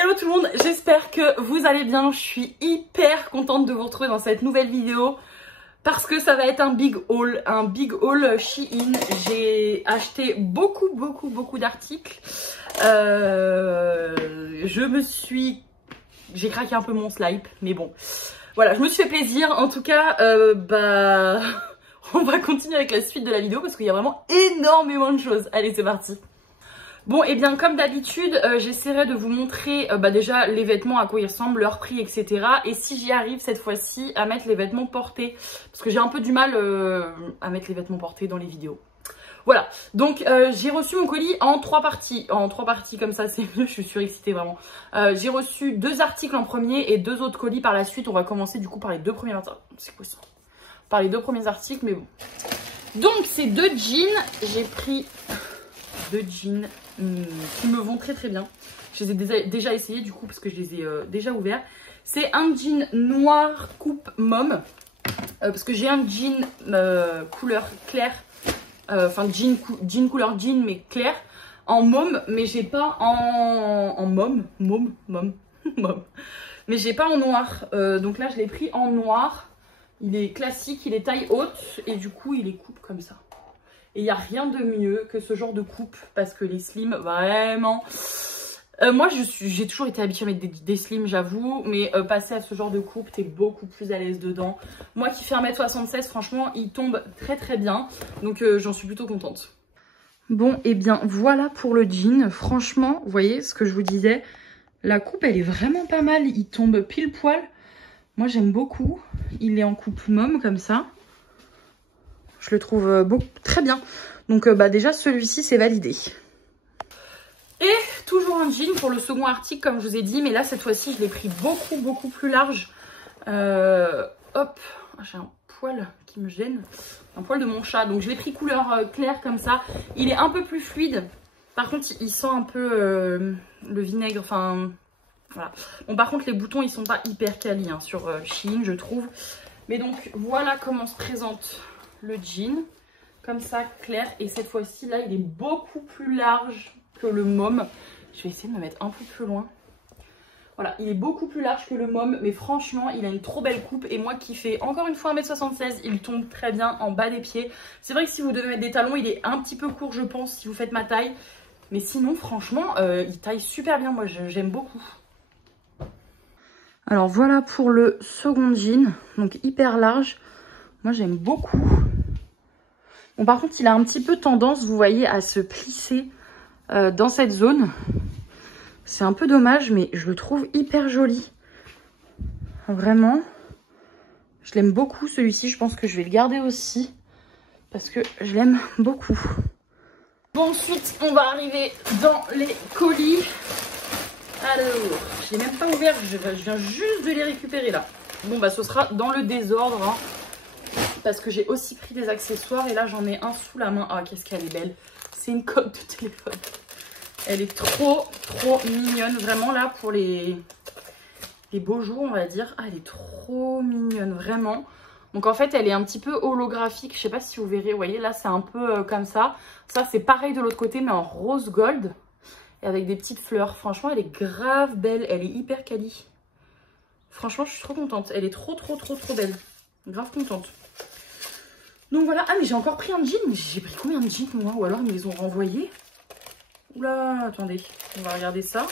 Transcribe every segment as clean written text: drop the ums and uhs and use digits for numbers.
Hello tout le monde, j'espère que vous allez bien. Je suis hyper contente de vous retrouver dans cette nouvelle vidéo parce que ça va être un big haul Shein. J'ai acheté beaucoup d'articles. J'ai craqué un peu mon slip, mais bon, voilà, je me suis fait plaisir. En tout cas, on va continuer avec la suite de la vidéo parce qu'il y a vraiment énormément de choses. Allez, c'est parti. Bon, et bien comme d'habitude, j'essaierai de vous montrer déjà les vêtements, à quoi ils ressemblent, leur prix, etc. Et si j'y arrive cette fois-ci à mettre les vêtements portés, parce que j'ai un peu du mal à mettre les vêtements portés dans les vidéos. Voilà, donc j'ai reçu mon colis en 3 parties. En 3 parties comme ça, c'est mieux, je suis surexcitée vraiment. J'ai reçu 2 articles en premier et 2 autres colis par la suite. On va commencer du coup par les 2 premiers articles. C'est quoi ça? Par les 2 premiers articles, mais bon. Donc c'est 2 jeans, j'ai pris 2 jeans qui me vont très bien. Je les ai déjà essayés du coup parce que je les ai déjà ouverts. C'est un jean noir coupe mom. Parce que j'ai un jean couleur claire. Enfin jean couleur jean mais clair. En mom mais j'ai pas en mom. Mais j'ai pas en noir. Donc là je l'ai pris en noir. Il est classique, il est taille haute. Et du coup il est coupe comme ça. Et il n'y a rien de mieux que ce genre de coupe parce que les slims, vraiment... moi, j'ai toujours été habituée à mettre des slims, j'avoue. Mais passer à ce genre de coupe, t'es beaucoup plus à l'aise dedans. Moi qui fais 1m76, franchement, il tombe très bien. Donc, j'en suis plutôt contente. Bon, et bien, voilà pour le jean. Franchement, vous voyez ce que je vous disais. La coupe, elle est vraiment pas mal. Il tombe pile poil. Moi, j'aime beaucoup. Il est en coupe mom, comme ça. Je le trouve très bien. Donc déjà celui-ci c'est validé. Et toujours un jean pour le second article comme je vous ai dit. Mais là cette fois-ci je l'ai pris beaucoup plus large. Hop, j'ai un poil qui me gêne. Un poil de mon chat. Donc je l'ai pris couleur claire comme ça. Il est un peu plus fluide. Par contre il sent un peu le vinaigre. Enfin voilà. Bon par contre les boutons ils sont pas hyper quali hein, sur Shein je trouve. Mais donc voilà comment se présente le jean, comme ça, clair. Et cette fois-ci, là, il est beaucoup plus large que le mom. Je vais essayer de me mettre un peu plus loin. Voilà, il est beaucoup plus large que le mom. Mais franchement, il a une trop belle coupe. Et moi qui fais encore une fois 1m76, il tombe très bien en bas des pieds. C'est vrai que si vous devez mettre des talons, il est un petit peu court, je pense, si vous faites ma taille. Mais sinon, franchement, il taille super bien. Moi, j'aime beaucoup. Alors, voilà pour le second jean. Donc, hyper large. Moi, j'aime beaucoup. Bon, par contre, il a un petit peu tendance, vous voyez, à se plisser dans cette zone. C'est un peu dommage, mais je le trouve hyper joli. Vraiment. Je l'aime beaucoup, celui-ci. Je pense que je vais le garder aussi. Parce que je l'aime beaucoup. Bon, ensuite, on va arriver dans les colis. Alors, je l'ai même pas ouvert. Je viens juste de les récupérer, là. Bon, bah, ce sera dans le désordre, hein. Parce que j'ai aussi pris des accessoires et là j'en ai un sous la main. Ah qu'est-ce qu'elle est belle. C'est une coque de téléphone. Elle est trop mignonne. Vraiment là pour les beaux jours on va dire. Ah elle est trop mignonne vraiment. Donc en fait elle est un petit peu holographique. Je sais pas si vous verrez. Vous voyez là c'est un peu comme ça. Ça c'est pareil de l'autre côté mais en rose gold. Et avec des petites fleurs. Franchement elle est grave belle. Elle est hyper quali. Franchement je suis trop contente. Elle est trop belle. Grave contente. Donc voilà, ah mais j'ai encore pris un jean. J'ai pris combien de jeans moi? Ou alors ils me les ont renvoyés? Oula, attendez, on va regarder ça.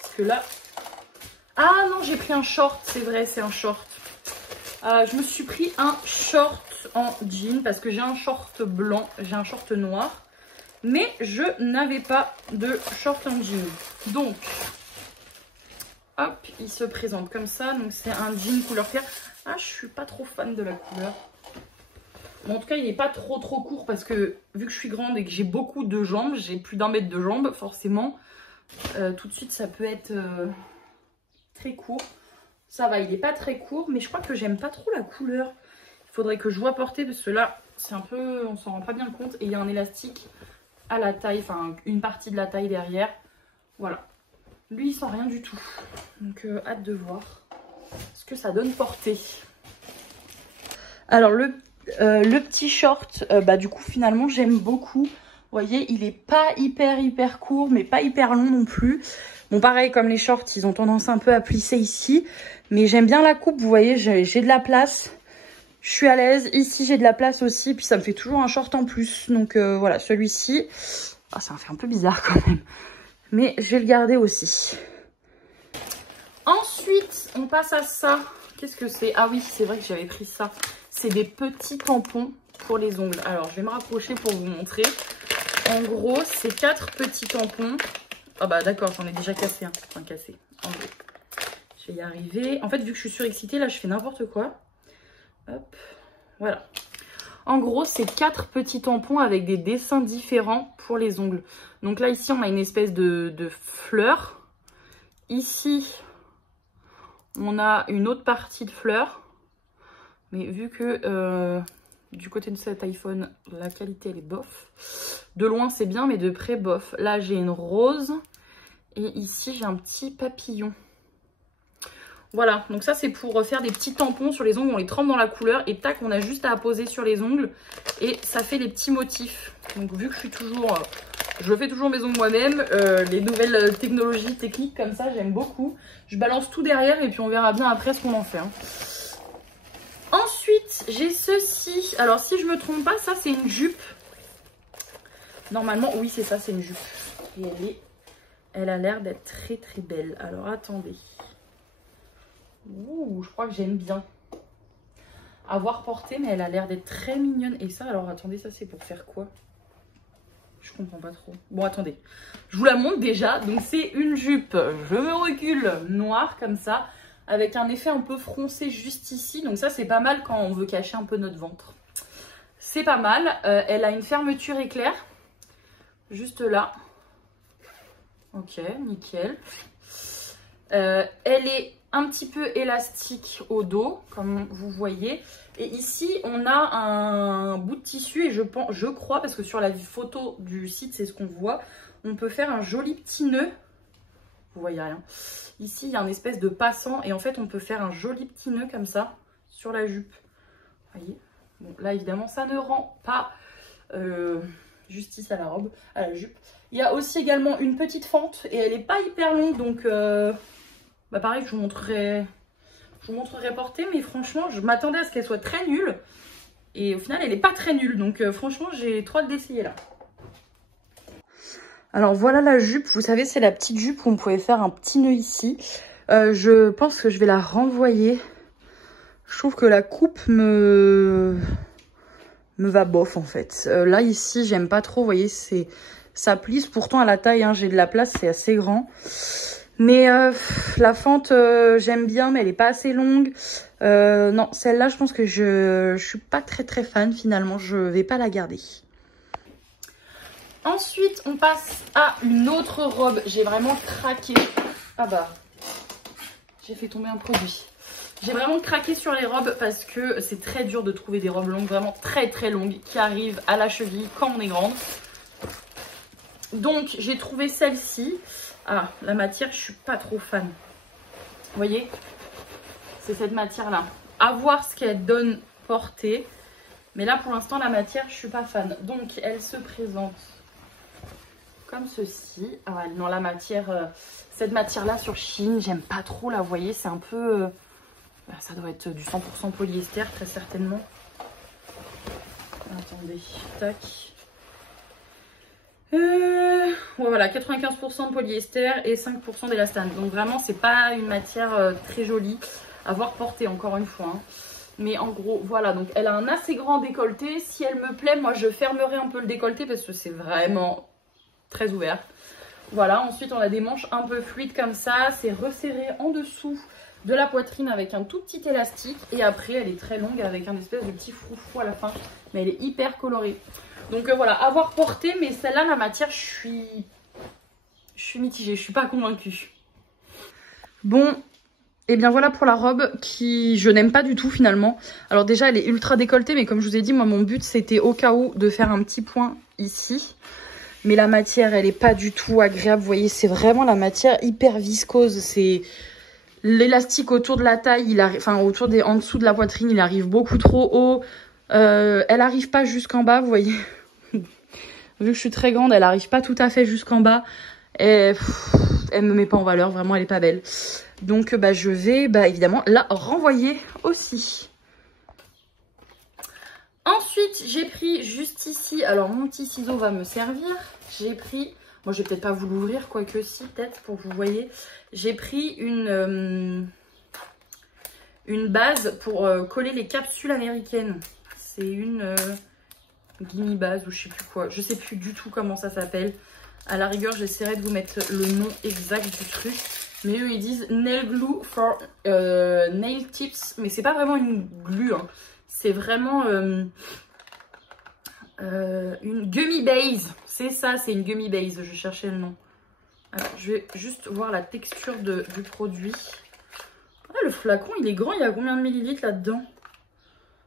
Parce que là... Ah non, j'ai pris un short, c'est vrai, c'est un short. Je me suis pris un short en jean parce que j'ai un short blanc, j'ai un short noir. Mais je n'avais pas de short en jean. Donc, hop, il se présente comme ça. Donc c'est un jean couleur claire. Ah, je suis pas trop fan de la couleur. Bon, en tout cas, il n'est pas trop court parce que vu que je suis grande et que j'ai beaucoup de jambes, j'ai plus d'1 mètre de jambes, forcément. Tout de suite, ça peut être très court. Ça va, il n'est pas très court, mais je crois que j'aime pas trop la couleur. Il faudrait que je vois porter parce que là, c'est un peu, on s'en rend pas bien compte. Et il y a un élastique à la taille, enfin une partie de la taille derrière. Voilà. Lui, il sent rien du tout. Donc, hâte de voir ce que ça donne porter. Alors, le petit short, du coup, finalement, j'aime beaucoup. Vous voyez, il est pas hyper court, mais pas hyper long non plus. Bon, pareil, comme les shorts, ils ont tendance un peu à plisser ici. Mais j'aime bien la coupe, vous voyez, j'ai de la place. Je suis à l'aise. Ici, j'ai de la place aussi. Puis ça me fait toujours un short en plus. Donc voilà, celui-ci. Ah, ça me fait un peu bizarre quand même. Mais je vais le garder aussi. Ensuite, on passe à ça. Qu'est-ce que c'est? Ah oui, c'est vrai que j'avais pris ça. C'est des petits tampons pour les ongles. Alors, je vais me rapprocher pour vous montrer. En gros, c'est 4 petits tampons. Ah bah d'accord, j'en ai déjà cassé un. Enfin, cassé. En gros. Je vais y arriver. En fait, vu que je suis surexcitée, là, je fais n'importe quoi. Hop. Voilà. En gros, c'est 4 petits tampons avec des dessins différents pour les ongles. Donc là, ici, on a une espèce de fleur. Ici, on a une autre partie de fleur. Mais vu que du côté de cet iPhone, la qualité, elle est bof. De loin, c'est bien, mais de près, bof. Là, j'ai une rose. Et ici, j'ai un petit papillon. Voilà, donc ça c'est pour faire des petits tampons sur les ongles, on les trempe dans la couleur et tac, on a juste à apposer sur les ongles et ça fait des petits motifs. Donc vu que je fais toujours mes ongles moi-même, les nouvelles technologies techniques comme ça, j'aime beaucoup. Je balance tout derrière et puis on verra bien après ce qu'on en fait. Hein. Ensuite, j'ai ceci. Alors si je me trompe pas, ça c'est une jupe. Normalement, oui c'est ça, c'est une jupe. Et elle a l'air d'être très très belle. Alors attendez. Ouh, je crois que j'aime bien avoir porté, mais elle a l'air d'être très mignonne. Et ça, alors attendez, ça c'est pour faire quoi? Je comprends pas trop. Bon, attendez, je vous la montre déjà. Donc c'est une jupe, je me recule, noire comme ça, avec un effet un peu froncé juste ici. Donc ça c'est pas mal quand on veut cacher un peu notre ventre. C'est pas mal. Elle a une fermeture éclair, juste là. Ok, nickel. Elle est un petit peu élastique au dos, comme vous voyez. Et ici, on a un bout de tissu et je crois, parce que sur la photo du site, c'est ce qu'on voit, on peut faire un joli petit nœud. Vous voyez rien. Ici, il y a une espèce de passant et en fait, on peut faire un joli petit nœud comme ça sur la jupe. Vous voyez. Bon, là, évidemment, ça ne rend pas justice à la robe, à la jupe. Il y a aussi également une petite fente et elle n'est pas hyper longue, donc... Bah pareil, je vous montrerai portée, mais franchement, je m'attendais à ce qu'elle soit très nulle. Et au final, elle n'est pas très nulle. Donc franchement, j'ai trop hâte d'essayer là. Alors voilà la jupe. Vous savez, c'est la petite jupe où on pouvait faire un petit nœud ici. Je pense que je vais la renvoyer. Je trouve que la coupe me va bof en fait. Là, ici, j'aime pas trop. Vous voyez, ça plisse. Pourtant, à la taille, hein, j'ai de la place, c'est assez grand. Mais la fente, j'aime bien, mais elle n'est pas assez longue. Non, celle-là, je pense que je suis pas très fan finalement. Je vais pas la garder. Ensuite, on passe à une autre robe. J'ai vraiment craqué. Ah bah, j'ai fait tomber un produit. J'ai vraiment craqué sur les robes parce que c'est très dur de trouver des robes longues, vraiment très longues, qui arrivent à la cheville quand on est grande. Donc, j'ai trouvé celle-ci. Ah, la matière, je suis pas trop fan. Vous voyez? C'est cette matière-là. À voir ce qu'elle donne portée. Mais là, pour l'instant, la matière, je suis pas fan. Donc, elle se présente comme ceci. Ah, non, la matière, cette matière-là sur Shein, j'aime pas trop la. Vous voyez, c'est un peu... ça doit être du 100% polyester, très certainement. Attendez, tac. Voilà, 95% de polyester et 5% d'élastane. Donc vraiment, c'est pas une matière très jolie à voir porter, encore une fois. Hein. Mais en gros, voilà. Donc elle a un assez grand décolleté. Si elle me plaît, moi, je fermerai un peu le décolleté parce que c'est vraiment très ouvert. Voilà, ensuite, on a des manches un peu fluides comme ça. C'est resserré en dessous de la poitrine avec un tout petit élastique. Et après, elle est très longue avec un espèce de petit froufrou à la fin. Mais elle est hyper colorée. Donc voilà, avoir porté, mais celle-là, la matière, je suis mitigée, je suis pas convaincue. Bon, et bien voilà pour la robe qui je n'aime pas du tout finalement. Alors déjà, elle est ultra décolletée, mais comme je vous ai dit, moi mon but c'était au cas où de faire un petit point ici. Mais la matière, elle est pas du tout agréable. Vous voyez, c'est vraiment la matière hyper viscose. C'est l'élastique autour de la taille, il arrive, enfin en dessous de la poitrine, il arrive beaucoup trop haut. Elle arrive pas jusqu'en bas, vous voyez. Vu que je suis très grande, elle arrive pas tout à fait jusqu'en bas. Et, elle elle me met pas en valeur, vraiment elle est pas belle. Donc bah, je vais évidemment la renvoyer aussi. Ensuite j'ai pris juste ici, alors mon petit ciseau va me servir. J'ai pris, moi je vais peut-être pas vous l'ouvrir, quoique si peut-être pour que vous voyez. J'ai pris une base pour coller les capsules américaines. C'est une Gimme base ou je sais plus quoi. Je sais plus du tout comment ça s'appelle. À la rigueur, j'essaierai de vous mettre le nom exact du truc. Mais eux, ils disent Nail Glue for Nail Tips. Mais c'est pas vraiment une glue. Hein. C'est vraiment une Gummy Base. C'est ça, c'est une Gummy Base. Je cherchais le nom. Alors, je vais juste voir la texture du produit. Ah, le flacon, il est grand. Il y a combien de millilitres là-dedans?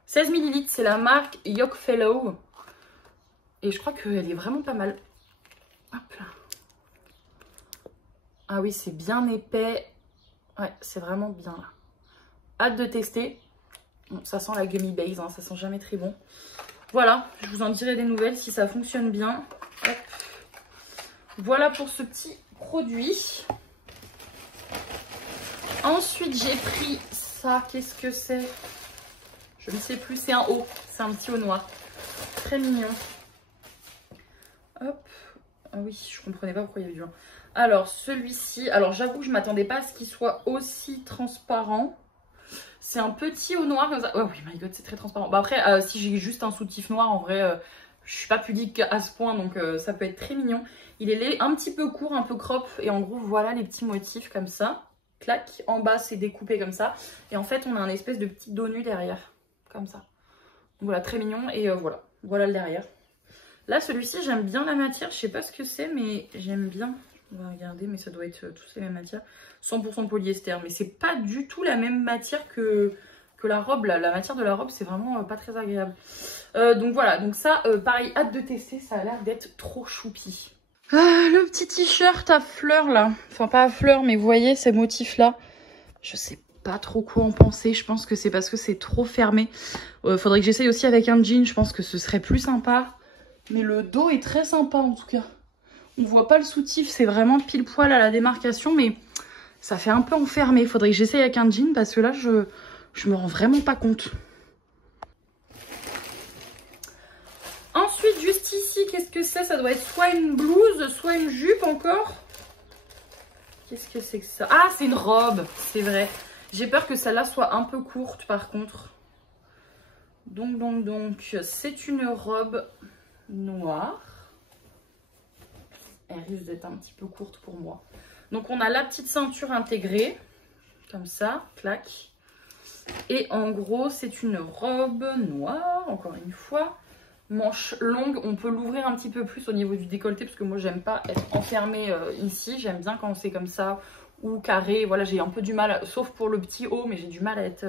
16 millilitres. C'est la marque Yokefellow. Et je crois qu'elle est vraiment pas mal. Hop là. Ah oui, c'est bien épais. Ouais, c'est vraiment bien là. Hâte de tester. Bon, ça sent la Gummy Base, hein, ça sent jamais très bon. Voilà, je vous en dirai des nouvelles si ça fonctionne bien. Hop. Voilà pour ce petit produit. Ensuite, j'ai pris ça. Qu'est-ce que c'est? Je ne sais plus, c'est un haut. C'est un petit haut noir. Très mignon. Hop. Ah oui, je comprenais pas pourquoi il y avait du blanc. Alors, celui-ci, alors j'avoue que je m'attendais pas à ce qu'il soit aussi transparent. C'est un petit haut noir comme ça. Oh oui, my god, c'est très transparent. Bah après, si j'ai juste un soutif noir, en vrai, je suis pas pudique à ce point, donc ça peut être très mignon. Il est un petit peu court, un peu crop, et en gros, voilà les petits motifs comme ça. Clac, en bas, c'est découpé comme ça. Et en fait, on a un espèce de petit dos nu derrière, comme ça. Donc voilà, très mignon, et voilà le derrière. Là, celui-ci, j'aime bien la matière. Je sais pas ce que c'est, mais j'aime bien. On va regarder, mais ça doit être tous les mêmes matières. 100% polyester, mais c'est pas du tout la même matière que la robe. Là. La matière de la robe, c'est vraiment pas très agréable. Donc voilà, donc ça, pareil, hâte de tester. Ça a l'air d'être trop choupi. Ah, le petit t-shirt à fleurs, là. Enfin, pas à fleurs, mais vous voyez ces motifs-là. Je sais pas trop quoi en penser. Je pense que c'est parce que c'est trop fermé. Faudrait que j'essaye aussi avec un jean. Je pense que ce serait plus sympa. Mais le dos est très sympa en tout cas. On voit pas le soutif, c'est vraiment pile poil à la démarcation, mais ça fait un peu enfermé. Il faudrait que j'essaye avec un jean parce que là, je me rends vraiment pas compte. Ensuite, juste ici, qu'est-ce que c'est? Ça doit être soit une blouse, soit une jupe encore. Qu'est-ce que c'est que ça? Ah, c'est une robe, c'est vrai. J'ai peur que celle-là soit un peu courte par contre. Donc, c'est une robe noire. Elle risque d'être un petit peu courte pour moi. Donc on a la petite ceinture intégrée, comme ça, clac. Et en gros, c'est une robe noire, encore une fois. Manche longue, on peut l'ouvrir un petit peu plus au niveau du décolleté, parce que moi j'aime pas être enfermée ici. J'aime bien quand c'est comme ça, ou carré. Voilà, j'ai un peu du mal, sauf pour le petit haut, mais j'ai du mal à être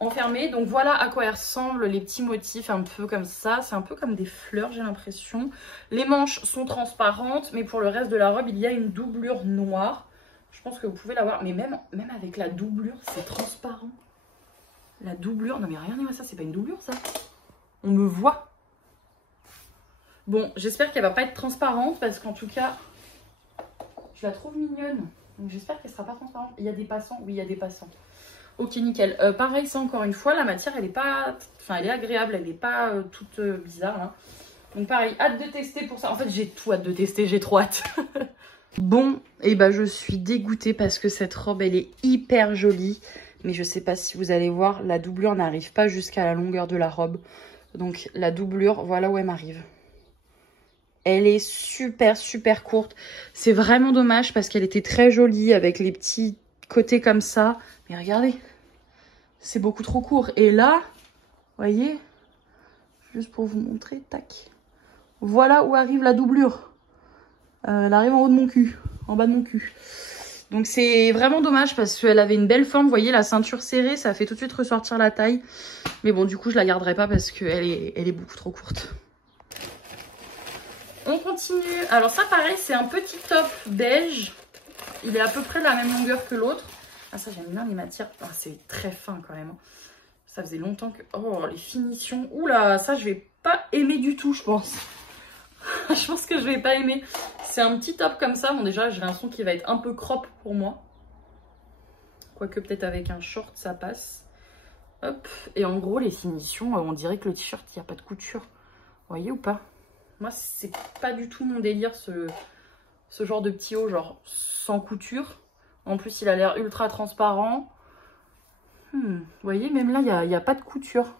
enfermée. Donc voilà à quoi ressemblent les petits motifs un peu comme ça. C'est un peu comme des fleurs, j'ai l'impression. Les manches sont transparentes, mais pour le reste de la robe, il y a une doublure noire. Je pense que vous pouvez la voir, mais même avec la doublure, c'est transparent. La doublure, non mais regardez moi ça, c'est pas une doublure ça. On me voit. Bon, j'espère qu'elle va pas être transparente, parce qu'en tout cas, je la trouve mignonne. Donc j'espère qu'elle sera pas transparente. Il y a des passants? Oui, il y a des passants. Ok, nickel. Pareil, ça encore une fois, la matière, elle est pas... Enfin, elle est agréable, elle n'est pas toute bizarre. Hein. Donc pareil, hâte de tester pour ça. En fait, j'ai tout hâte de tester, j'ai trop hâte. Bon, et bah je suis dégoûtée parce que cette robe, elle est hyper jolie. Mais je sais pas si vous allez voir, la doublure n'arrive pas jusqu'à la longueur de la robe. Donc la doublure, voilà où elle m'arrive. Elle est super, super courte. C'est vraiment dommage parce qu'elle était très jolie avec les petits côtés comme ça. Mais regardez, c'est beaucoup trop court. Et là, vous voyez, juste pour vous montrer, tac. Voilà où arrive la doublure. Elle arrive en haut de mon cul, en bas de mon cul. Donc c'est vraiment dommage parce qu'elle avait une belle forme. Vous voyez, la ceinture serrée, ça fait tout de suite ressortir la taille. Mais bon, du coup, je la garderai pas parce qu'elle est beaucoup trop courte. On continue. Alors ça, pareil, c'est un petit top beige. Il est à peu près de la même longueur que l'autre. Ah ça, j'aime bien les matières. Ah, c'est très fin quand même. Ça faisait longtemps que... Oh, les finitions. Oula, ça, je vais pas aimer du tout, je pense. Je pense que je vais pas aimer. C'est un petit top comme ça. Bon, déjà, j'ai l'impression qu'il va être un peu crop pour moi. Quoique peut-être avec un short, ça passe. Hop. Et en gros, les finitions, on dirait que le t-shirt, il n'y a pas de couture. Vous voyez ou pas? Moi, c'est pas du tout mon délire, ce genre de petit haut, genre sans couture. En plus, il a l'air ultra transparent. Vous voyez, même là, il n'y a pas de couture.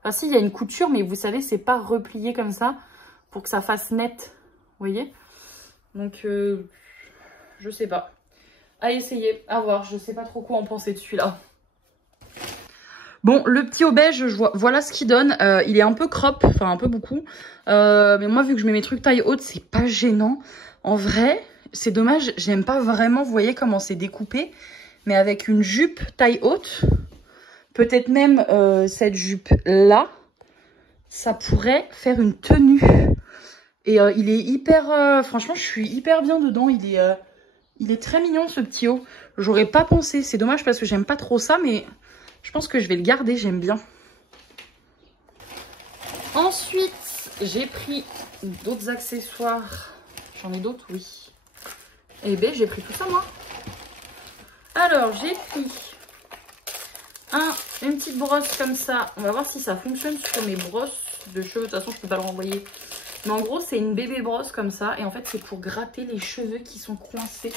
Enfin, si, il y a une couture, mais vous savez, c'est pas replié comme ça pour que ça fasse net. Vous voyez? Donc, je sais pas. À essayer, à voir. Je sais pas trop quoi en penser de celui-là. Bon, le petit au beige, voilà ce qu'il donne. Il est un peu crop, enfin un peu beaucoup. Mais moi, vu que je mets mes trucs taille haute, c'est pas gênant. En vrai, c'est dommage, j'aime pas vraiment, vous voyez comment c'est découpé. Mais avec une jupe taille haute, peut-être même cette jupe-là, ça pourrait faire une tenue. Et il est hyper... franchement, je suis hyper bien dedans. Il est très mignon, ce petit haut. J'aurais pas pensé. C'est dommage parce que j'aime pas trop ça, mais... je pense que je vais le garder, j'aime bien. Ensuite, j'ai pris d'autres accessoires. J'en ai d'autres, oui. Et ben, j'ai pris tout ça, moi. Alors, j'ai pris une petite brosse comme ça. On va voir si ça fonctionne sur mes brosses de cheveux. De toute façon, je peux pas le renvoyer. Mais en gros, c'est une bébé brosse comme ça. Et en fait, c'est pour gratter les cheveux qui sont coincés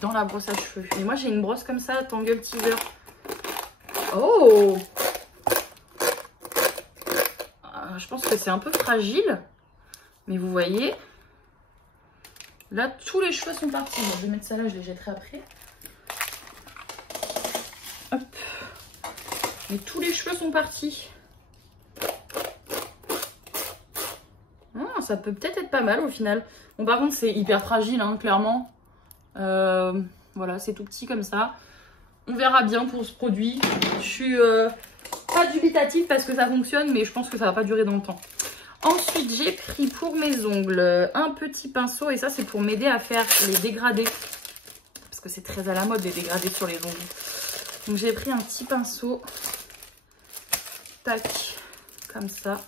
dans la brosse à cheveux. Et moi, j'ai une brosse comme ça, Tangle Teaser. Oh! Je pense que c'est un peu fragile. Mais vous voyez, là, tous les cheveux sont partis. Bon, je vais mettre ça là, je les jetterai après. Hop. Mais tous les cheveux sont partis. Ah, ça peut peut-être être pas mal au final. Bon, par contre, c'est hyper fragile, hein, clairement. Voilà, c'est tout petit comme ça. On verra bien pour ce produit. Je suis pas dubitative parce que ça fonctionne, mais je pense que ça va pas durer dans le temps. Ensuite, j'ai pris pour mes ongles un petit pinceau. Et ça, c'est pour m'aider à faire les dégradés. Parce que c'est très à la mode, les dégradés sur les ongles. Donc, j'ai pris un petit pinceau. Tac, comme ça.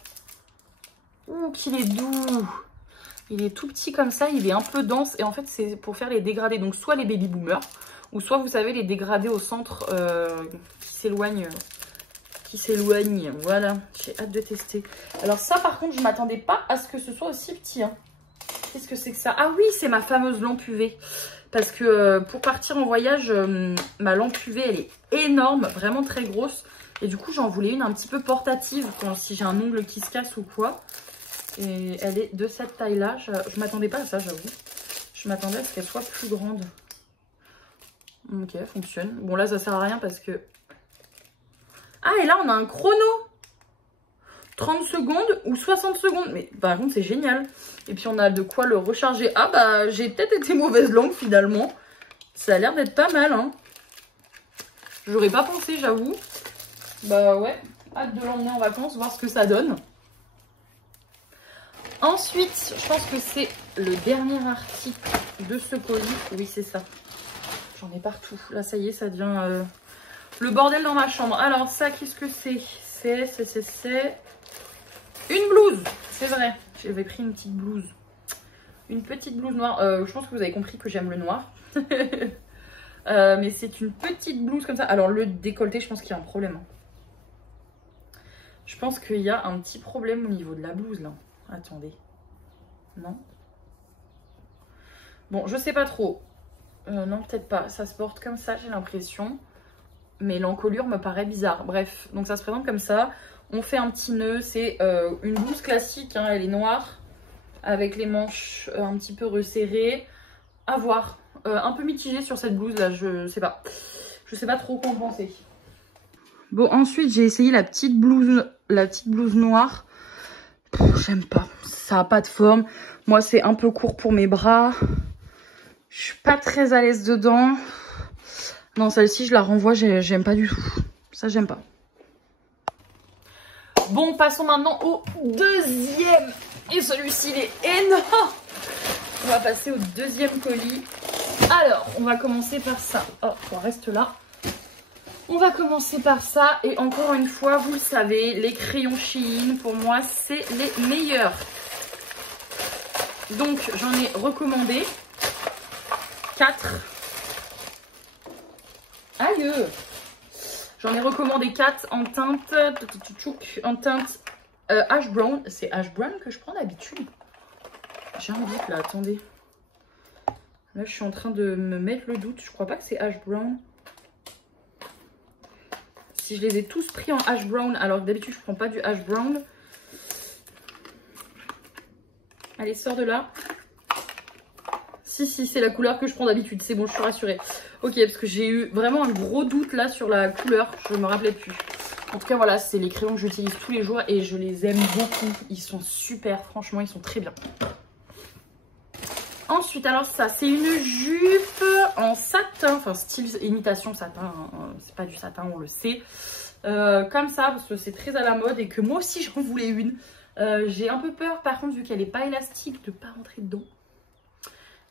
Ouh, qu'il est doux. Il est tout petit comme ça, il est un peu dense. Et en fait, c'est pour faire les dégradés. Donc, soit les baby boomers, ou soit, vous savez, les dégradés au centre qui s'éloignent. Voilà, j'ai hâte de tester. Alors ça, par contre, je ne m'attendais pas à ce que ce soit aussi petit. Hein. Qu'est-ce que c'est que ça? Ah oui, c'est ma fameuse lampe UV. Parce que pour partir en voyage, ma lampe UV, elle est énorme, vraiment très grosse. Et du coup, j'en voulais une un petit peu portative si j'ai un ongle qui se casse ou quoi. Et elle est de cette taille-là. Je ne m'attendais pas à ça, j'avoue. Je m'attendais à ce qu'elle soit plus grande. Ok, elle fonctionne. Bon, là, ça sert à rien parce que... Ah, et là, on a un chrono. 30 secondes ou 60 secondes. Mais par contre, c'est génial. Et puis, on a de quoi le recharger. Ah, bah, j'ai peut-être été mauvaise langue, finalement. Ça a l'air d'être pas mal, hein. J'aurais pas pensé, j'avoue. Bah, ouais. Hâte de l'emmener en vacances, voir ce que ça donne. Ensuite, je pense que c'est le dernier article de ce colis. Oui, c'est ça. J'en ai partout. Là, ça y est, ça devient... le bordel dans ma chambre. Alors ça, qu'est-ce que c'est? C'est une blouse. C'est vrai. J'avais pris une petite blouse. Une petite blouse noire. Je pense que vous avez compris que j'aime le noir. Mais c'est une petite blouse comme ça. Alors le décolleté, je pense qu'il y a un problème. Je pense qu'il y a un petit problème au niveau de la blouse là. Attendez. Non? Bon, je sais pas trop. Non, peut-être pas. Ça se porte comme ça, j'ai l'impression. Mais l'encolure me paraît bizarre. Bref, donc ça se présente comme ça. On fait un petit nœud. C'est une blouse classique, hein, elle est noire. Avec les manches un petit peu resserrées. À voir. Un peu mitigée sur cette blouse là, je sais pas. Je sais pas trop quoi en penser. Bon, ensuite j'ai essayé la petite blouse noire. J'aime pas. Ça a pas de forme. Moi c'est un peu court pour mes bras. Je suis pas très à l'aise dedans. Non, celle-ci, je la renvoie, j'aime pas du tout. Ça, j'aime pas. Bon, passons maintenant au deuxième. Et celui-ci, il est énorme. On va passer au deuxième colis. Alors, on va commencer par ça. Oh, on reste là. On va commencer par ça. Et encore une fois, vous le savez, les crayons Shein, pour moi, c'est les meilleurs. Donc j'en ai recommandé 4. Aïe! J'en ai recommandé 4 en teinte Ash Brown. C'est Ash Brown que je prends d'habitude. J'ai un doute là, attendez. Là je suis en train de me mettre le doute. Je crois pas que c'est Ash Brown. Si je les ai tous pris en Ash Brown, alors que d'habitude je prends pas du Ash Brown. Allez, sors de là. Si, c'est la couleur que je prends d'habitude. C'est bon, je suis rassurée. Ok, parce que j'ai eu vraiment un gros doute là sur la couleur. Je me rappelais plus. En tout cas, voilà, c'est les crayons que j'utilise tous les jours et je les aime beaucoup. Ils sont super, franchement, ils sont très bien. Ensuite, alors ça, c'est une jupe en satin. Enfin, style imitation satin. Hein. C'est pas du satin, on le sait. Comme ça, parce que c'est très à la mode et que moi aussi, j'en voulais une. J'ai un peu peur, par contre, vu qu'elle n'est pas élastique, de ne pas rentrer dedans.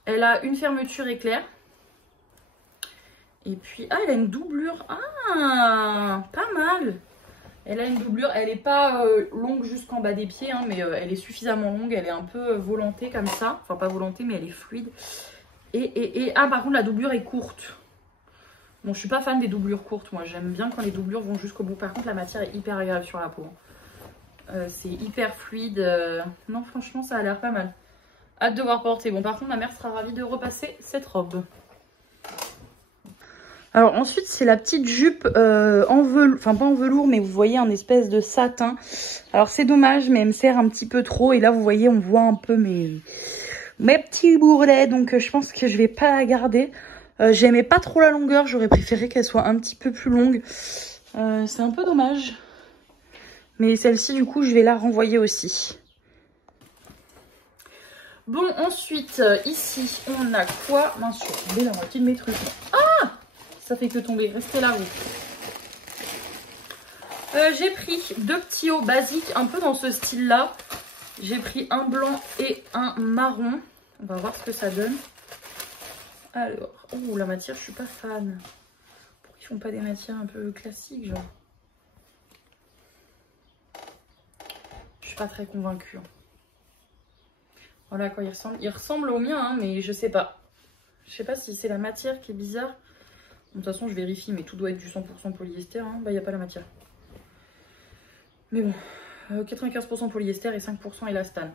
Elle a une fermeture éclair. Et puis, ah, elle a une doublure. Ah, pas mal. Elle a une doublure. Elle n'est pas longue jusqu'en bas des pieds, hein, mais elle est suffisamment longue. Elle est un peu volantée comme ça. Enfin, pas volantée, mais elle est fluide. Ah, par contre, la doublure est courte. Bon, je suis pas fan des doublures courtes. Moi, j'aime bien quand les doublures vont jusqu'au bout. Par contre, la matière est hyper agréable sur la peau. C'est hyper fluide. Non, franchement, ça a l'air pas mal. Hâte de voir porter. Bon, par contre, ma mère sera ravie de repasser cette robe. Alors ensuite, c'est la petite jupe en velours. Enfin, pas en velours, mais vous voyez, un espèce de satin. Alors, c'est dommage, mais elle me sert un petit peu trop. Et là, vous voyez, on voit un peu mes petits bourrelets. Donc, je pense que je vais pas la garder. J'aimais pas trop la longueur. J'aurais préféré qu'elle soit un petit peu plus longue. C'est un peu dommage. Mais celle-ci, du coup, je vais la renvoyer aussi. Bon, ensuite, ici, on a quoi? Mince, je vais tomber la moitié de mes trucs. Ah! Ça fait que tomber. Restez là, vous. J'ai pris 2 petits hauts basiques, un peu dans ce style-là. J'ai pris un blanc et un marron. On va voir ce que ça donne. Alors, oh, la matière, je suis pas fan. Pourquoi ils font pas des matières un peu classiques, genre? Je suis pas très convaincue. Voilà à quoi il ressemble. Il ressemble au mien, hein, mais je sais pas. Je sais pas si c'est la matière qui est bizarre. De toute façon, je vérifie, mais tout doit être du 100% polyester. Hein. Bah, il n'y a pas la matière. Mais bon, 95% polyester et 5% élastane.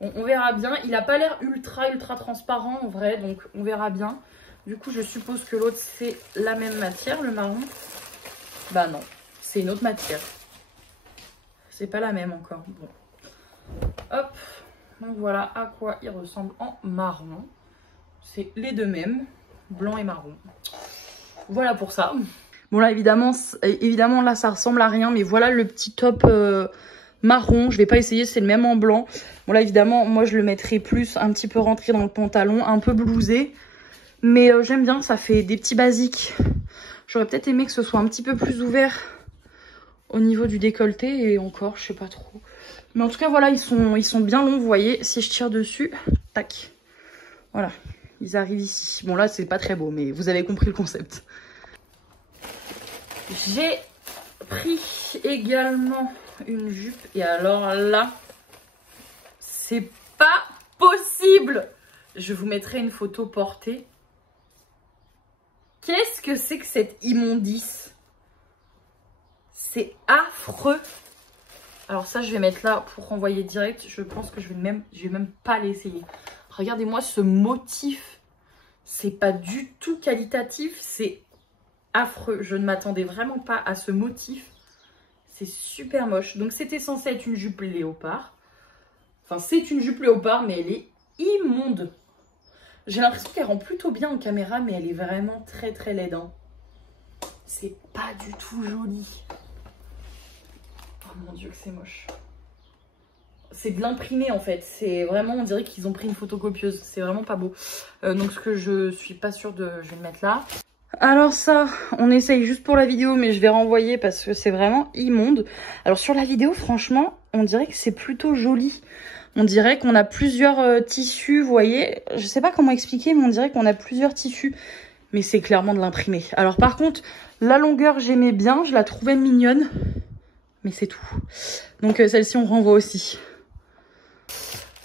Bon, on verra bien. Il n'a pas l'air ultra transparent en vrai, donc on verra bien. Du coup, je suppose que l'autre, c'est la même matière, le marron. Bah non, c'est une autre matière. C'est pas la même encore. Bon. Hop. Donc voilà à quoi il ressemble en marron. C'est les deux mêmes, blanc et marron. Voilà pour ça. Bon là évidemment là ça ressemble à rien, mais voilà le petit top marron. Je vais pas essayer, c'est le même en blanc. Bon là évidemment moi je le mettrai plus un petit peu rentré dans le pantalon, un peu blousé. Mais j'aime bien, ça fait des petits basiques. J'aurais peut-être aimé que ce soit un petit peu plus ouvert au niveau du décolleté et encore je sais pas trop. Mais en tout cas voilà, ils sont bien longs, vous voyez, si je tire dessus, tac. Voilà, ils arrivent ici. Bon là c'est pas très beau, mais vous avez compris le concept. J'ai pris également une jupe et alors là, c'est pas possible. Je vous mettrai une photo portée. Qu'est-ce que c'est que cette immondice? C'est affreux. Alors ça, je vais mettre là pour renvoyer direct. Je pense que je vais même pas l'essayer. Regardez-moi ce motif. C'est pas du tout qualitatif. C'est affreux. Je ne m'attendais vraiment pas à ce motif. C'est super moche. Donc c'était censé être une jupe léopard. Enfin, c'est une jupe léopard, mais elle est immonde. J'ai l'impression qu'elle rend plutôt bien en caméra, mais elle est vraiment très laide. Hein. C'est pas du tout joli. Oh mon dieu que c'est moche. C'est de l'imprimé en fait. C'est vraiment, on dirait qu'ils ont pris une photocopieuse. C'est vraiment pas beau. Donc ce que je suis pas sûre de... Je vais le mettre là. Alors ça, on essaye juste pour la vidéo, mais je vais renvoyer parce que c'est vraiment immonde. Alors sur la vidéo, franchement, on dirait que c'est plutôt joli. On dirait qu'on a plusieurs tissus, vous voyez. Je sais pas comment expliquer, mais on dirait qu'on a plusieurs tissus. Mais c'est clairement de l'imprimé. Alors par contre, la longueur, j'aimais bien. Je la trouvais mignonne. Mais c'est tout. Donc celle-ci, on renvoie aussi.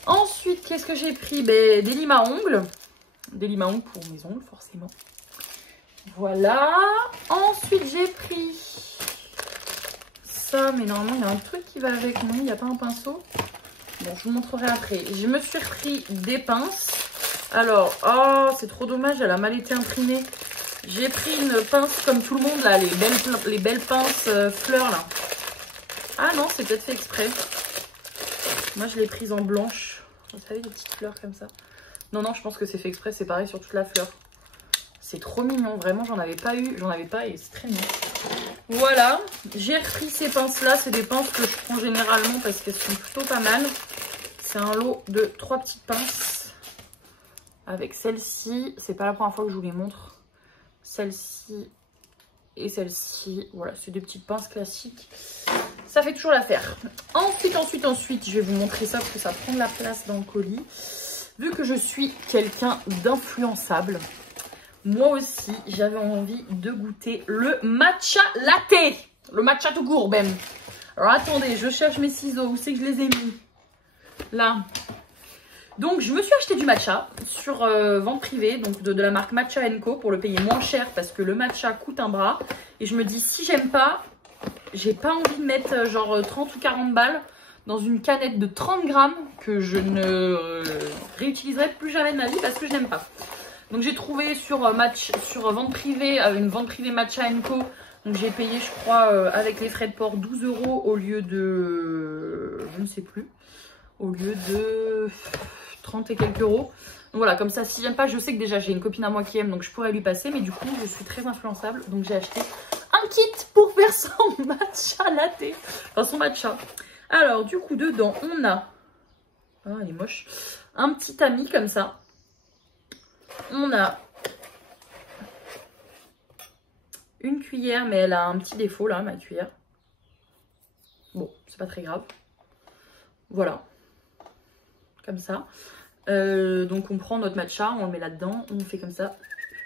Ensuite, Ensuite, qu'est-ce que j'ai pris? Des limes à ongles. Des limes à ongles pour mes ongles, forcément. Voilà. Ensuite, j'ai pris ça. Mais normalement, il y a un truc qui va avec. Non, il n'y a pas un pinceau. Bon, je vous montrerai après. Je me suis pris des pinces. Alors, oh, c'est trop dommage, elle a mal été imprimée. J'ai pris une pince comme tout le monde, là, les belles pinces fleurs, là. Ah non, c'est peut-être fait exprès. Moi, je l'ai prise en blanche. Vous savez, des petites fleurs comme ça. Non, non, je pense que c'est fait exprès, c'est pareil sur toute la fleur. C'est trop mignon, vraiment, j'en avais pas et c'est très mignon. Voilà, j'ai repris ces pinces-là, c'est des pinces que je prends généralement parce qu'elles sont plutôt pas mal. C'est un lot de 3 petites pinces. Avec celle-ci, c'est pas la première fois que je vous les montre. Celle-ci et celle-ci, voilà, c'est des petites pinces classiques. Ça fait toujours l'affaire. Ensuite, je vais vous montrer ça parce que ça prend de la place dans le colis. Vu que je suis quelqu'un d'influençable, moi aussi, j'avais envie de goûter le matcha latte. Le matcha tout court, même. Alors, attendez, je cherche mes ciseaux. Où c'est que je les ai mis? Là. Donc, je me suis acheté du matcha sur vente privée, donc de la marque Matcha & Co. pour le payer moins cher parce que le matcha coûte un bras. Et je me dis, si j'aime pas, j'ai pas envie de mettre genre 30 ou 40 balles dans une canette de 30 grammes que je ne réutiliserai plus jamais de ma vie parce que je n'aime pas. Donc j'ai trouvé sur vente privée, une vente privée Matcha & Co. Donc j'ai payé, je crois, avec les frais de port 12 € au lieu de, je ne sais plus, au lieu de 30 et quelques euros. Donc voilà, comme ça, si j'aime pas, je sais que déjà j'ai une copine à moi qui aime, donc je pourrais lui passer. Mais du coup, je suis très influençable, donc j'ai acheté un kit pour faire son matcha latte. Enfin, son matcha. Alors, du coup, dedans, on a... Oh, elle est moche. Un petit tamis comme ça. On a une cuillère, mais elle a un petit défaut là, ma cuillère. Bon, c'est pas très grave. Voilà. Comme ça. Donc on prend notre matcha, on le met là-dedans, on fait comme ça,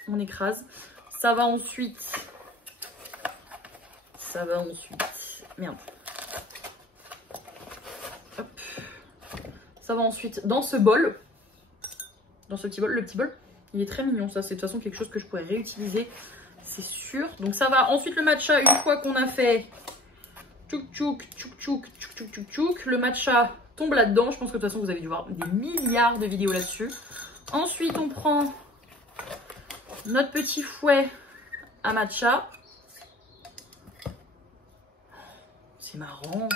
on écrase. Ça va ensuite... Merde. Hop. Ça va ensuite dans ce bol. Dans ce petit bol, le petit bol. Il est très mignon, ça, c'est de toute façon quelque chose que je pourrais réutiliser, c'est sûr. Donc ça va, ensuite le matcha, une fois qu'on a fait tchouk tchouk, tchouk tchouk, tchouk tchouk, tchouk tchouk, le matcha tombe là-dedans. Je pense que de toute façon vous avez dû voir des milliards de vidéos là-dessus. Ensuite on prend notre petit fouet à matcha. C'est marrant,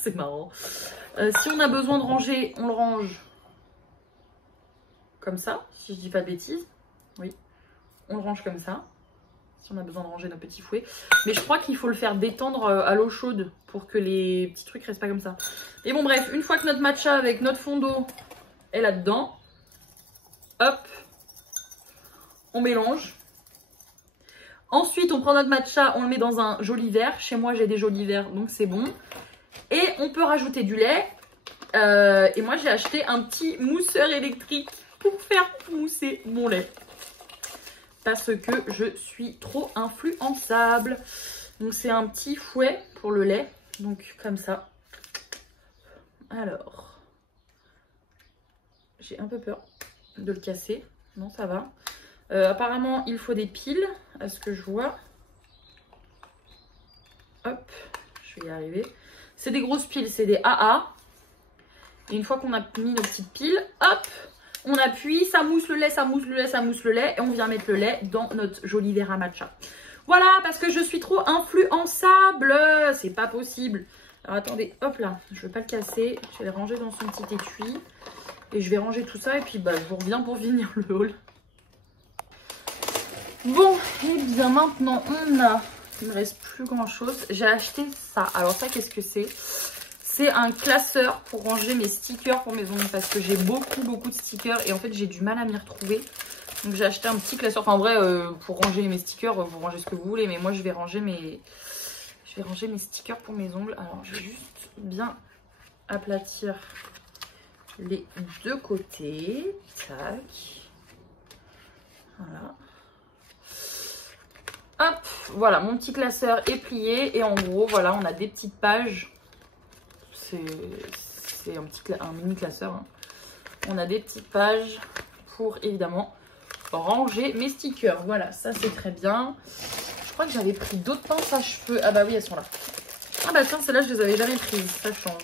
c'est marrant. Si on a besoin de ranger, on le range comme ça, si je dis pas de bêtises. Oui, on le range comme ça, si on a besoin de ranger nos petits fouets. Mais je crois qu'il faut le faire détendre à l'eau chaude pour que les petits trucs restent pas comme ça. Et bon bref, une fois que notre matcha avec notre fond d'eau est là-dedans, hop, on mélange. Ensuite, on prend notre matcha, on le met dans un joli verre. Chez moi, j'ai des jolis verres, donc c'est bon. Et on peut rajouter du lait. Et moi, j'ai acheté un petit mousseur électrique pour faire mousser mon lait. Parce que je suis trop influençable. Donc, c'est un petit fouet pour le lait. Donc, comme ça. Alors, j'ai un peu peur de le casser. Non, ça va. Apparemment, il faut des piles, à ce que je vois. Hop, je vais y arriver. C'est des grosses piles, c'est des AA. Et une fois qu'on a mis nos petites piles, hop, on appuie, ça mousse le lait, ça mousse le lait, ça mousse le lait. Et on vient mettre le lait dans notre joli verre à matcha. Voilà, parce que je suis trop influençable. C'est pas possible. Alors attendez, hop là, je vais pas le casser. Je vais le ranger dans son petit étui. Et je vais ranger tout ça. Et puis bah, je vous reviens pour finir le haul. Bon, et bien maintenant on a... Il ne me reste plus grand chose. J'ai acheté ça. Alors ça, qu'est-ce que c'est? C'est un classeur pour ranger mes stickers pour mes ongles. Parce que j'ai beaucoup de stickers. Et en fait, j'ai du mal à m'y retrouver. Donc j'ai acheté un petit classeur. Enfin en vrai, pour ranger mes stickers, vous rangez ce que vous voulez. Mais moi, je vais ranger mes stickers pour mes ongles. Alors je vais juste bien aplatir les deux côtés. Tac. Voilà. Hop, voilà, mon petit classeur est plié. Et en gros, voilà, on a des petites pages. C'est un mini classeur. Hein. on a des petites pages pour évidemment ranger mes stickers. Voilà, ça c'est très bien. Je crois que j'avais pris d'autres pinces à cheveux. Ah bah oui, elles sont là. Ah bah tiens, celles-là, je les avais jamais prises. Ça change.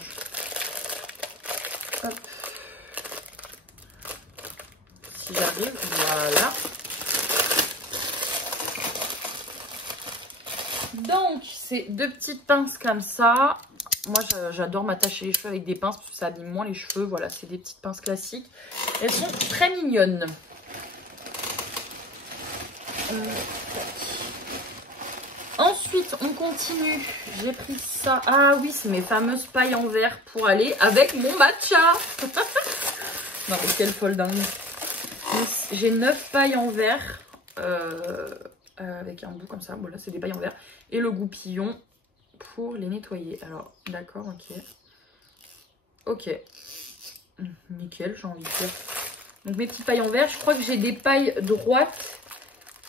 Hop. Si j'arrive, voilà. Donc, c'est deux petites pinces comme ça. Moi, j'adore m'attacher les cheveux avec des pinces parce que ça abîme moins les cheveux. Voilà, c'est des petites pinces classiques. Elles sont très mignonnes. Ensuite, on continue. J'ai pris ça. Ah oui, c'est mes fameuses pailles en verre pour aller avec mon matcha. Non, mais quelle folle dingue. J'ai 9 pailles en verre. Avec un bout comme ça. Bon, là, c'est des pailles en verre. Et le goupillon pour les nettoyer. Alors, d'accord, ok. Ok. Nickel, j'ai envie de dire. Donc, mes petites pailles en verre. Je crois que j'ai des pailles droites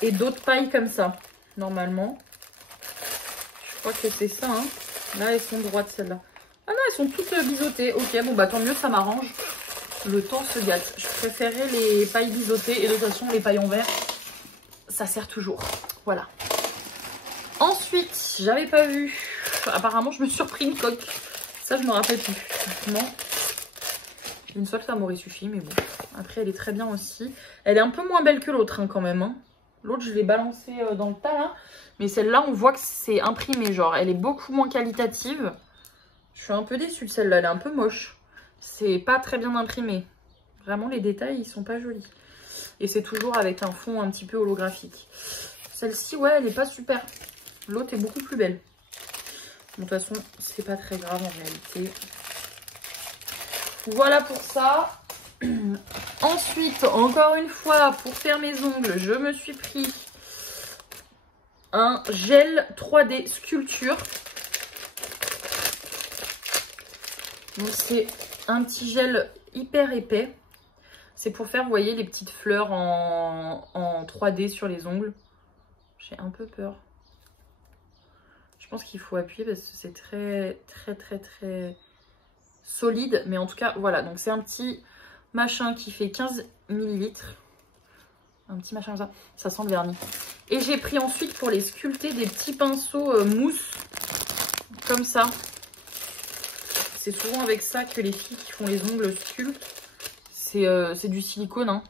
et d'autres pailles comme ça, normalement. Je crois que c'est ça, hein. Là, elles sont droites, celles-là. Ah non, elles sont toutes biseautées. Ok, bon, bah tant mieux, ça m'arrange. Le temps se gâte. Je préférais les pailles biseautées. Et de toute façon, les pailles en verre, ça sert toujours. Voilà. Ensuite, j'avais pas vu. Apparemment, je me suis repris une coque. Ça, je me rappelle plus. Non. Une seule, ça m'aurait suffi, mais bon. Après, elle est très bien aussi. Elle est un peu moins belle que l'autre, hein, quand même. Hein. L'autre, je l'ai balancée dans le tas, là. Mais celle-là, on voit que c'est imprimé, genre. Elle est beaucoup moins qualitative. Je suis un peu déçue de celle-là. Elle est un peu moche. C'est pas très bien imprimé. Vraiment, les détails, ils sont pas jolis. Et c'est toujours avec un fond un petit peu holographique. Celle-ci, ouais, elle est pas super. L'autre est beaucoup plus belle. De toute façon, c'est pas très grave en réalité. Voilà pour ça. Ensuite, encore une fois, pour faire mes ongles, je me suis pris un gel 3D sculpture. Donc c'est un petit gel hyper épais. C'est pour faire, vous voyez, les petites fleurs en 3D sur les ongles. J'ai un peu peur. Je pense qu'il faut appuyer parce que c'est très solide. Mais en tout cas, voilà. Donc c'est un petit machin qui fait 15 ml. Un petit machin comme ça. Ça sent le vernis. Et j'ai pris ensuite pour les sculpter des petits pinceaux mousse. Comme ça. C'est souvent avec ça que les filles qui font les ongles sculptent. C'est du silicone. Hein.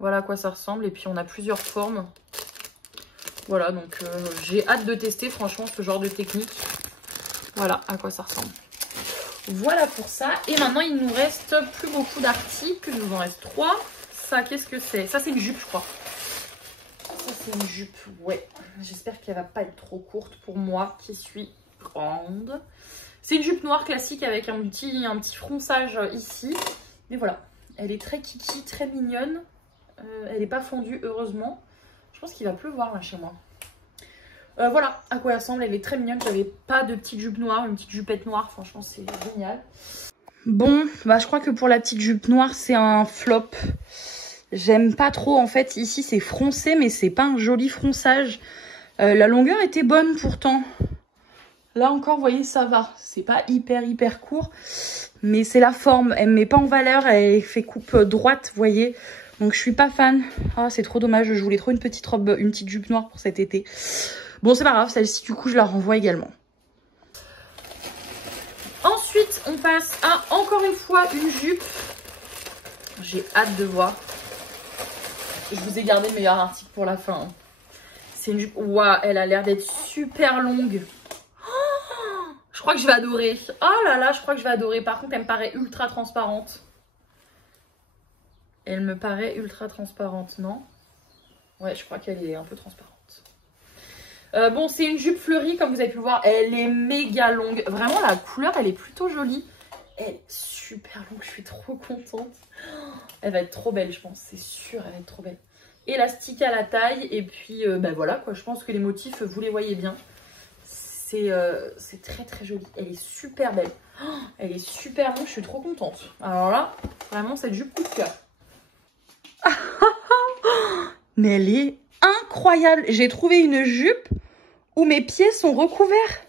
Voilà à quoi ça ressemble. Et puis on a plusieurs formes. Voilà, donc j'ai hâte de tester franchement ce genre de technique. Voilà à quoi ça ressemble. Voilà pour ça. Et maintenant, il nous reste plus beaucoup d'articles. Il nous en reste 3. Ça, qu'est-ce que c'est? Ça, c'est une jupe, je crois. Ça, c'est une jupe, ouais. J'espère qu'elle va pas être trop courte pour moi qui suis grande. C'est une jupe noire classique avec un petit fronçage ici. Mais voilà, elle est très kiki, très mignonne. Elle n'est pas fondue, heureusement. Je pense qu'il va pleuvoir là chez moi. Voilà à quoi elle ressemble. Elle est très mignonne. J'avais pas de petite jupe noire, une petite jupette noire. Franchement, c'est génial. Bon, bah je crois que pour la petite jupe noire, c'est un flop. J'aime pas trop. En fait, ici, c'est froncé, mais c'est pas un joli fronçage. La longueur était bonne pourtant. Là encore, vous voyez, ça va. C'est pas hyper court. Mais c'est la forme. Elle me met pas en valeur. Elle fait coupe droite, vous voyez. Donc je suis pas fan. Ah, c'est trop dommage. Je voulais trop une petite robe, une petite jupe noire pour cet été. Bon, c'est pas grave. Celle-ci, du coup, je la renvoie également. Ensuite, on passe à, encore une fois, une jupe. J'ai hâte de voir. Je vous ai gardé le meilleur article pour la fin. Hein. C'est une jupe. Waouh, elle a l'air d'être super longue. Oh, je crois que je vais adorer. Oh là là, je crois que je vais adorer. Par contre, elle me paraît ultra transparente. Elle me paraît ultra transparente, non? Ouais, je crois qu'elle est un peu transparente. Bon, c'est une jupe fleurie, comme vous avez pu le voir. Elle est méga longue. Vraiment, la couleur, elle est plutôt jolie. Elle est super longue, je suis trop contente. Elle va être trop belle, je pense. C'est sûr, elle va être trop belle. Élastique à la taille. Et puis, ben voilà, quoi. Je pense que les motifs, vous les voyez bien. C'est très joli. Elle est super belle. Elle est super longue, je suis trop contente. Alors là, vraiment, cette jupe coup de cœur. Mais elle est incroyable. J'ai trouvé une jupe où mes pieds sont recouverts.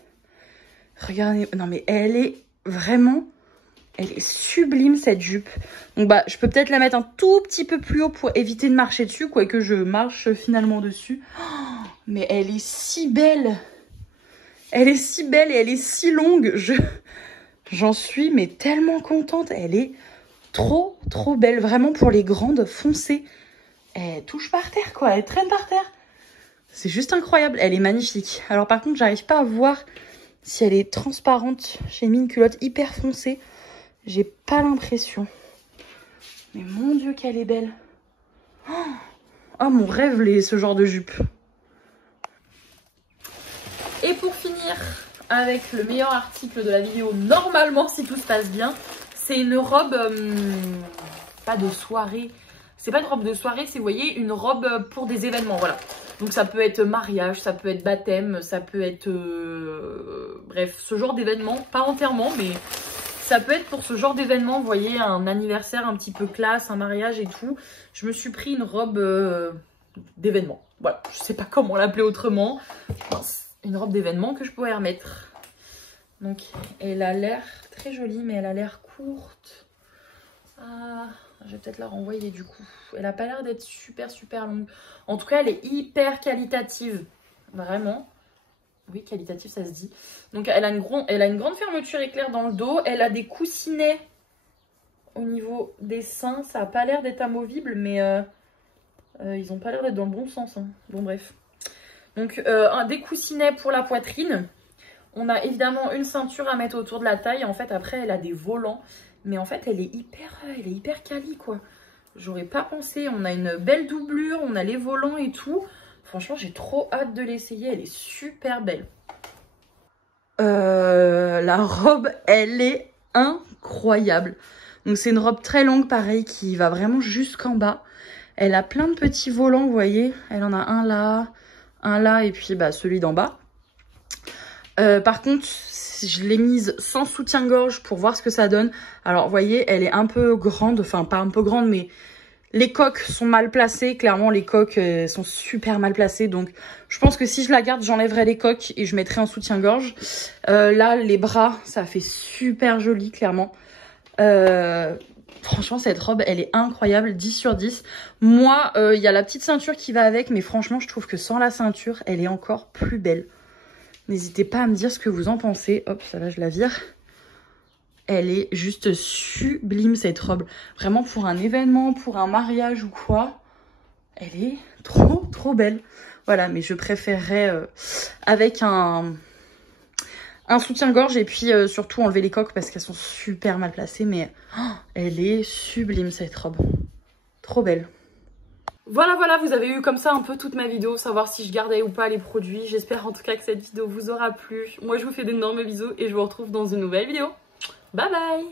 Regardez, non mais elle est vraiment Elle est sublime cette jupe. Donc bah je peux peut-être la mettre un tout petit peu plus haut pour éviter de marcher dessus, quoique je marche finalement dessus. Oh, mais elle est si belle. Elle est si belle et elle est si longue. J'en suis mais tellement contente. Elle est trop belle. Vraiment pour les grandes foncées. Elle touche par terre quoi. Elle traîne par terre. C'est juste incroyable. Elle est magnifique. Alors par contre j'arrive pas à voir si elle est transparente. J'ai mis une culotte hyper foncée. J'ai pas l'impression. Mais mon Dieu, qu'elle est belle. Oh, mon rêve, ce genre de jupe. Et pour finir, avec le meilleur article de la vidéo, normalement, si tout se passe bien, c'est une robe, pas de soirée. C'est pas une robe de soirée, c'est, vous voyez, une robe pour des événements, voilà. Donc ça peut être mariage, ça peut être baptême, ça peut être... bref, ce genre d'événement. Pas enterrement, mais... ça peut être pour ce genre d'événement, vous voyez, un anniversaire un petit peu classe, un mariage et tout. Je me suis pris une robe d'événement. Voilà, je sais pas comment l'appeler autrement. Une robe d'événement que je pourrais remettre. Donc, elle a l'air très jolie, mais elle a l'air courte. Ah, je vais peut-être la renvoyer du coup. Elle a pas l'air d'être super longue. En tout cas, elle est hyper qualitative. Vraiment. Oui, qualitatif, ça se dit. Donc, elle a une grande fermeture éclair dans le dos. Elle a des coussinets au niveau des seins. Ça n'a pas l'air d'être amovible, mais ils n'ont pas l'air d'être dans le bon sens. Hein. Bon, bref. Donc, des coussinets pour la poitrine. On a évidemment une ceinture à mettre autour de la taille. En fait, après, elle a des volants. Mais en fait, elle est hyper quali, quoi. J'aurais pas pensé. On a une belle doublure. On a les volants et tout. Franchement, j'ai trop hâte de l'essayer. Elle est super belle. La robe, elle est incroyable. Donc, c'est une robe très longue, pareil, qui va vraiment jusqu'en bas. Elle a plein de petits volants, vous voyez. Elle en a un là, et puis bah, celui d'en bas. Par contre, je l'ai mise sans soutien-gorge pour voir ce que ça donne. Alors, vous voyez, elle est un peu grande. Enfin, pas un peu grande, mais... les coques sont mal placées, clairement les coques sont super mal placées, donc je pense que si je la garde, j'enlèverai les coques et je mettrai un soutien-gorge. Là, les bras, ça fait super joli, clairement. Franchement, cette robe, elle est incroyable, 10 sur 10. Moi, il y a la petite ceinture qui va avec, mais franchement, je trouve que sans la ceinture, elle est encore plus belle. N'hésitez pas à me dire ce que vous en pensez. Hop, ça là, je la vire. Elle est juste sublime cette robe. Vraiment pour un événement, pour un mariage ou quoi. Elle est trop belle. Voilà, mais je préférerais avec un soutien-gorge et puis surtout enlever les coques parce qu'elles sont super mal placées. Mais elle est sublime cette robe. Trop belle. Voilà, vous avez eu comme ça un peu toute ma vidéo, savoir si je gardais ou pas les produits. J'espère en tout cas que cette vidéo vous aura plu. Moi, je vous fais d'énormes bisous et je vous retrouve dans une nouvelle vidéo. Bye bye!